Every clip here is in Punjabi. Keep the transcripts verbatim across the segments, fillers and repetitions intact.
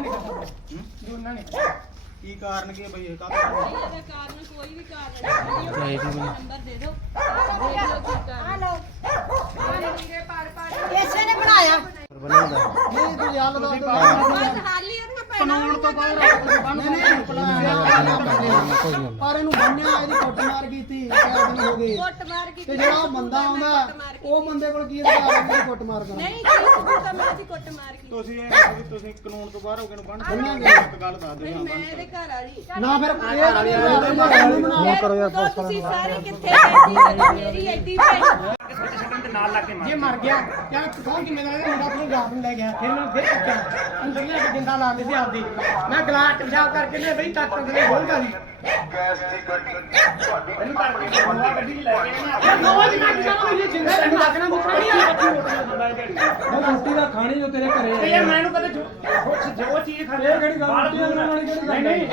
ਦੋਨਾਂ ਨੇ ਕੀ ਕਾਰਨ ਕੀ ਬਈ ਇਹ ਕਾਹਦਾ ਇਹਦਾ ਕਾਰਨ ਕੋਈ ਵੀ ਕਾਰਨ ਨਹੀਂ ਨੰਬਰ ਦੇ ਦਿਓ ਦੇਖ ਲਓ ਕੀ ਕਾਰਨ ਆ ਲਓ ਵੀਰੇ ਪਾਰ ਪਾਰ ਇਸੇ ਨੇ ਬਣਾਇਆ ਨਹੀਂ ਤੂੰ ਯਾਦ ਦਾ ਬਸ ਹਾਲੀ ਉਹਨੂੰ ਕਾਨੂੰਨ ਤੋਂ ਬਾਹਰ ਬੰਨ ਨਹੀਂ ਪਰ ਇਹਨੂੰ ਬੰਨਿਆ ਇਹਦੀ ਕੁੱਟਮਾਰ ਕੀਤੀ ਚਾਰ ਦਿਨ ਹੋ ਗਏ ਕੁੱਟ ਮਾਰ ਕੀਤੀ ਤੇ ਜਿਹੜਾ ਉਹ ਬੰਦਾ ਆਉਂਦਾ ਉਹ ਬੰਦੇ ਕੋਲ ਕੀ ਅਧਿਕਾਰ ਹੈ ਇਹਦੀ ਕੁੱਟਮਾਰ ਕਰਨ ਨਹੀਂ ਕੀ ਸਬੂਤ ਆ ਮੈਂ ਦੀ ਕੁੱਟ ਮਾਰ ਕੀਤੀ ਤੁਸੀਂ ਇਹ ਤੁਸੀਂ ਕਾਨੂੰਨ ਤੋਂ ਬਾਹਰ ਹੋ ਕੇ ਨੂੰ ਬੰਨ ਬੰਨਾਂਗੇ ਇੱਕ ਗੱਲ ਦੱਸ ਦਿਓ ਮੈਂ ਇਹਦੇ ਘਰ ਵਾਲੀ ਨਾ ਫਿਰ ਇਹ ਕਰੋ ਯਾਰ ਤੁਸੀਂ ਸਾਰੇ ਕਿੱਥੇ ਬੈਠੀ ਮੇਰੀ ਐਡੀ ਭੈਣ ਜੇ ਮਰ ਗਿਆ ਜਾਂ ਕੌਣ ਜ਼ਿੰਮੇਵਾਰ ਹੈ ਮੁੰਡਾ ਆਪਣੀ ਜਾਨ ਨੂੰ ਲੈ ਗਿਆ ਫਿਰ ਮੈਨੂੰ ਫਿਰ ਕੱਟਿਆ ਅੰਦਰ ਲੈ ਕੇ ਜਿੰਦਾ ਲਾਉਂਦੇ ਸੀ ਆਪਦੀ ਮੈਂ ਗਲਾਸ ਪਿਸ਼ਾਬ ਕਰਕੇ ਲੈ ਬਈ ਤੱਕ ਤੱਕ ਦੇ ਖੋਲ ਗਾਲੀ ਗੈਸ ਦੀ ਗੱਡੀ ਇਹਨੂੰ ਕਰਕੇ ਬੰਦਾ ਗੱਡੀ ਲੈ ਕੇ ਨਾ ਨਵਾਂ ਦੀ ਗੱਡੀ ਨਾਲ ਮੈਨੂੰ ਜਿੰਦਾ ਤੈਨੂੰ ਲੱਗਣਾ ਮੁੱਕਣਾ ਨਹੀਂ ਆ ਰੋਟੀ ਦਾ ਖਾਣੀ ਜੋ ਤੇਰੇ ਘਰੇ ਤੇ ਯਾਰ ਮੈਨੂੰ ਕਦੇ ਜੋ ਚੀਜ਼ ਖਾ ਲੈ ਕਿਹੜੀ ਗੱਲ ਰੋਟੀ ਨਾਲ ਵਾਲੀ ਕਿਹੜੀ ਗੱਲ ਨਹੀਂ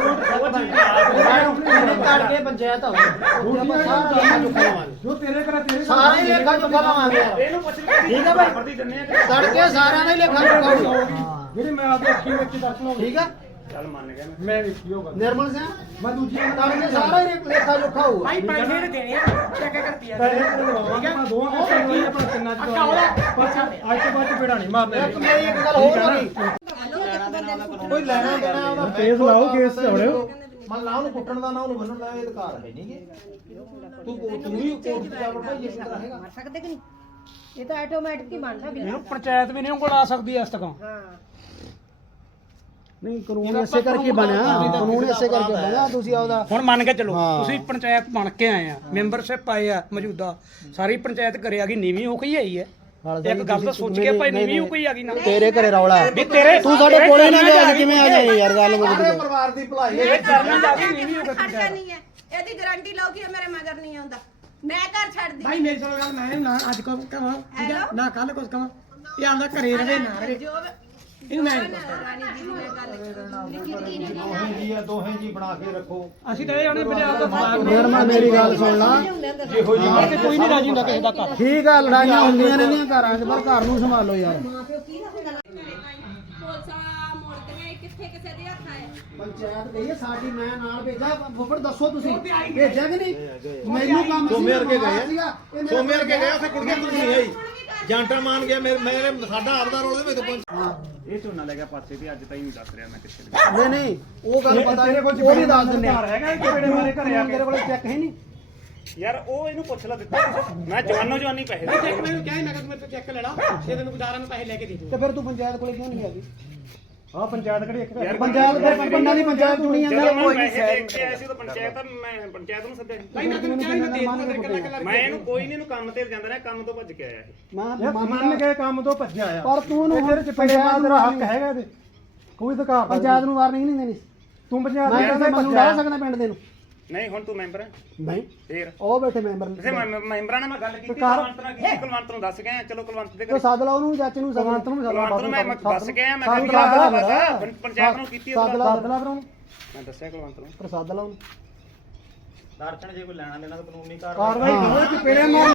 ਨਹੀਂ ਕੱਢ ਕੇ ਪੰਚਾਇਤ ਹੋ ਗਈ ਆਪਾਂ ਸਾਰਾ ਜੋ ਖਾਵਾਂਗੇ ਜੋ ਤੇਰੇ ਘਰ ਤੇਰੇ ਸਾਰੇ ਲੇਖਾ ਜੋ ਖਾਵਾਂਗੇ ਇਹਨੂੰ ਪੁੱਛ ਠੀਕ ਹੈ ਭਾਈ ਵਰਦੀ ਦਿੰਨੇ ਆ ਤੜਕੇ ਸਾਰਿਆਂ ਦਾ ਹੀ ਲੇਖਾ ਜੋ ਖਾਵਾਂਗੇ ਜਿਹੜੇ ਮੈਂ ਆਪਣੀ ਅੱਖੀ ਵਿੱਚ ਦਰਸ਼ਨ ਹੋ ਠੀਕ ਆ ਚੱਲ ਮੰਨ ਗਿਆ ਮੈਂ ਵੇਖਿਓ ਗੱਲ ਨਿਰਮਲ ਸਿੰਘ ਮੈਂ ਦੂਜੀ ਤੜਕੇ ਸਾਰਾ ਹੀ ਲੇਖਾ ਜੋ ਖਾਊਗਾ ਭਾਈ ਪੈਸੇ ਦੇ ਦੇਣੇ ਆ ਚੈੱਕ ਕਰਤੀ ਆ ਠੀਕ ਹੈ ਦੋਵਾਂ ਪਾਸੇ ਹੋਈ ਆਪਣਾ ਕਿੰਨਾ ਚ ਅੱਜ ਤੋਂ ਬਾਅਦ ਪੇੜਾ ਨਹੀਂ ਮਾਰਨੇ ਮੇਰੀ ਇੱਕ ਗੱਲ ਹੋਰ ਹੋ ਗਈ ਕੋਈ ਲੈਣਾ ਦੇਣਾ ਉਹਦਾ ਕੇਸ ਲਾਓ ਕੇਸ ਚੜਿਓ ਮਨ ਲਾ ਉਹਨੂੰ ਕੁੱਟਣ ਦਾ ਨਾ ਉਹਨੂੰ ਬੰਨਣ ਦਾ ਇਹ ਅਧਿਕਾਰ ਹੈ ਨਹੀਂਗੇ ਤੂੰ ਤੂੰ ਵੀ ਕੋਰਟ ਚ ਜਾ ਵੜ ਭਾਈ ਇਸ ਤਰ੍ਹਾਂ ਹੈਗਾ ਮਰ ਸਕਦੇ ਕਿ ਨਹੀਂ ਇਹ ਤਾਂ ਆਟੋਮੈਟਿਕ ਹੀ ਬਣਦਾ ਬਿਨਾਂ ਇਹਨੂੰ ਪੰਚਾਇਤ ਵੀ ਨਹੀਂ ਕੋਲ ਆ ਸਕਦੀ ਇਸ ਤੱਕ ਹਾਂ ਨਹੀਂ ਕਾਨੂੰਨ ਇਸੇ ਕਰਕੇ ਬਣਿਆ ਕਾਨੂੰਨ ਇਸੇ ਕਰਕੇ ਬਣਿਆ ਤੁਸੀਂ ਆਪਦਾ ਹੁਣ ਮੰਨ ਕੇ ਚੱਲੋ ਤੁਸੀਂ ਪੰਚਾਇਤ ਬਣ ਕੇ ਆਏ ਆ ਮੈਂਬਰਸ਼ਿਪ ਆਏ ਆ ਮੌਜੂਦਾ ਸਾਰੀ ਪੰਚਾਇਤ ਕਰੇ ਆ ਗਈ ਨੀਵੀਂ ਹੋ ਗਈ ਆਈ ਹੈ ਇੱਕ ਗੱਲ ਤਾਂ ਸੋਚ ਕੇ ਭਾਈ ਨੀਵੀਂ ਹੋ ਗਈ ਆ ਗਈ ਨਾ ਤੇਰੇ ਘਰੇ ਰੌਲਾ ਵੀ ਤੇਰੇ ਤੂੰ ਸਾਡੇ ਕੋਲੇ ਨਾ ਜਾ ਕਿਵੇਂ ਆ ਜਾਏ ਯਾਰ ਗੱਲ ਮੁੱਕਦੀ ਪਰਿਵਾਰ ਦੀ ਭਲਾਈ ਇਹ ਕਰਨਾ ਜਾ ਕੇ ਨੀਵੀਂ ਹੋ ਗਈ ਖਰਚਾ ਨਹੀਂ ਹੈ ਇਹਦੀ ਗਾਰੰਟੀ ਲਓ ਕਿ ਇਹ ਮੇਰੇ ਮਗਰ ਨਹੀਂ ਆਉਂਦਾ ਮੈਂ ਘਰ ਛੱਡਦੀ ਭਾਈ ਮੇਰੀ ਸੁਣੋ ਗੱਲ ਮੈਂ ਨਾ ਅੱਜ ਕੋ ਕਹਾਂ ਠੀਕ ਹੈ ਨਾ ਕੱਲ ਕੁਝ ਕਹਾਂ ਇਹ ਆਂਦਾ ਘਰੇ ਰਵੇ ਨਾ ਰਵੇ ਜੋ ਇਹਨੂੰ ਮੈਂ ਰਾਣੀ ਜੀ ਦੀ ਮੈਂ ਗੱਲ ਦੋਹੇ ਜੀ ਆ ਦੋਹੇ ਜੀ ਬਣਾ ਕੇ ਰੱਖੋ ਅਸੀਂ ਤਾਂ ਇਹ ਆਣੇ ਪੰਜਾਬ ਤੋਂ ਬਾਹਰ ਨਿਰਮਲ ਮੇਰੀ ਗੱਲ ਸੁਣ ਲਾ ਜਿਹੋ ਜੀ ਕੋਈ ਨਹੀਂ ਰਾਜੀ ਹੁੰਦਾ ਕਿਸੇ ਦਾ ਘਰ ਠੀਕ ਆ ਲੜਾਈਆਂ ਹੁੰਦੀਆਂ ਰਹਿੰਦੀਆਂ ਘਰਾਂ 'ਚ ਪਰ ਘਰ ਨੂੰ ਸੰਭਾਲੋ ਯਾਰ ਪੁਲਸਾਂ ਮੋੜ ਕੇ ਕਿੱਥੇ ਕਿਸੇ ਦੇ ਹੱਥ ਆਏ ਪੰਚਾਇਤ ਗਈ ਹੈ ਸਾਡੀ ਮੈਂ ਨਾਲ ਭੇਜਾ ਫੁੱਫੜ ਦੱਸੋ ਤੁਸੀਂ ਭੇਜਿਆ ਕਿ ਨਹੀਂ ਮੈਨੂੰ ਕੰਮ ਸੋਮੇ ਵਰਗੇ ਗਏ ਆ। ਸੋਮੇ ਸੋਮੇ ਵਰਗੇ ਗਏ ਉੱਥੇ ਕੁੜੀਆਂ ਕੁੜੀ ਨਹੀਂ ਆਈ ਜਾਂਟਾ ਮਾਨ ਗਿਆ ਮੇਰੇ ਮੇਰੇ ਸਾਡਾ ਆਪਦਾ ਰੋਲ ਦੇ ਵਿੱਚ ਇਹ ਝੋਨਾ ਲੈ ਗਿਆ ਪਾਸੇ ਤੇ ਅੱਜ ਤਾਈਂ ਨਹੀਂ ਦੱਸ ਰਿਹਾ ਮੈਂ ਕਿੱਥੇ ਨਹੀਂ ਨਹੀਂ ਉਹ ਗੱਲ ਪਤਾ ਨਹੀਂ ਉਹ ਵੀ ਦੱਸ ਦਿੰਦੇ ਆ ਹੈਗਾ ਕਿਹੜੇ ਮਾਰੇ ਘਰੇ ਆ ਕੇ ਤੇਰੇ ਕੋਲ ਚੈੱਕ ਹੈ ਨਹੀਂ ਯਾਰ ਉਹ ਇਹਨੂੰ ਪੁੱਛ ਲੈ ਦਿੱਤਾ ਮੈਂ ਜਵਾਨੋ ਜਵਾਨੀ ਪੈਸੇ ਚੈੱਕ ਮੈਨੂੰ ਕਿਹਾ ਮੈਂ ਕਿ ਮੈਂ ਚੈੱਕ ਲੈ ਲਾ ਇਹ ਤੈਨੂੰ ਗੁਜ਼ਾਰਾਂ ਨੂੰ ਪੈਸੇ ਲੈ ਕੇ ਦੇ ਦੂੰ ਤੇ ਫਿਰ ਤੂੰ ਪੰਚਾਇਤ ਕੋਲੇ ਕਿਉਂ ਨਹੀਂ ਆ ਗਈ ਹਾਂ ਪੰਚਾਇਤ ਕਿਹੜੀ ਇੱਕ ਪੰਚਾਇਤ ਦੇ ਪਿੰਡਾਂ ਦੀ ਪੰਚਾਇਤ ਚੁਣੀ ਜਾਂਦਾ ਜਦੋਂ ਮੈਂ ਪੈਸੇ ਦੇ ਕੇ ਆਇਆ ਸੀ ਤਾਂ ਪੰਚਾਇਤ ਮੈਂ ਪੰਚਾਇਤ ਨੂੰ ਸੱਦਿਆ ਭਾਈ ਮੈਂ ਤੈਨੂੰ ਕਿਹਾ ਮੈਂ ਦੇ ਦੂੰ ਤੇਰੇ ਕੱਲਾ ਕੱਲਾ ਮੈਂ ਇਹਨੂੰ ਕੋਈ ਨਹੀਂ ਇਹਨੂੰ ਕੰਮ ਤੇ ਜਾਂਦਾ ਰਿਹਾ ਕੰਮ ਤੋਂ ਭੱਜ ਕੇ ਆਇਆ ਇਹ ਮੈਂ ਮੰਨ ਕੇ ਕੰਮ ਤੋਂ ਭੱਜਿਆ ਆ ਪਰ ਤੂੰ ਉਹਨੂੰ ਤੇਰੇ ਚ ਪੰਚਾਇਤ ਦਾ ਹੱਕ ਹੈਗਾ ਇਹਦੇ ਕੋਈ ਅਧਿਕਾਰ ਪੰਚਾਇਤ ਨੂੰ ਵਾਰਨਿੰਗ ਨਹੀਂ ਦੇਣੀ ਤੂੰ ਪੰਚਾਇਤ ਮੈਂ ਕਹਿੰਦਾ ਮੈਨੂੰ ਲਾ ਸਕਦਾ ਪਿੰਡ ਦੇ ਨੂੰ ਨਹੀਂ ਹੁਣ ਤੂੰ ਮੈਂਬਰ ਹੈ ਨਹੀਂ ਫੇਰ ਉਹ ਬੈਠੇ ਮੈਂਬਰ ਕਿਸੇ ਮੈਂਬਰਾਂ ਨਾਲ ਮੈਂ ਗੱਲ ਕੀਤੀ ਕੁਲਵੰਤ ਨਾਲ ਕੀਤੀ ਕੁਲਵੰਤ ਨੂੰ ਦੱਸ ਗਿਆ ਚਲੋ ਕੁਲਵੰਤ ਦੇ ਉਹ ਸੱਦ ਲਾ ਉਹਨੂੰ ਚਾਚੇ ਨੂੰ ਕੁਲਵੰਤ ਨੂੰ ਕੁਲਵੰਤ ਨੂੰ ਮੈਂ ਦੱਸ ਗਿਆ ਮੈਂ ਕਿਹਾ ਪੰਚਾਇਤ ਨੂੰ ਕੀਤੀ ਸੱਦ ਲਾ ਸੱਦ ਲਾ ਫਿਰ ਉਹਨੂੰ ਮੈਂ ਦੱਸਿਆ ਕੁਲਵੰਤ ਨੂੰ ਪਰ ਸੱਦ ਲਾ ਉਹਨੂੰ ਦਰਸ਼ਨ ਜੇ ਕੋਈ ਲੈਣਾ ਦੇਣਾ ਤਾਂ ਕਾਨੂੰਨੀ ਕਾਰਵਾਈ ਕਰੋ ਕਿ ਪੇੜੇ ਮਾਰ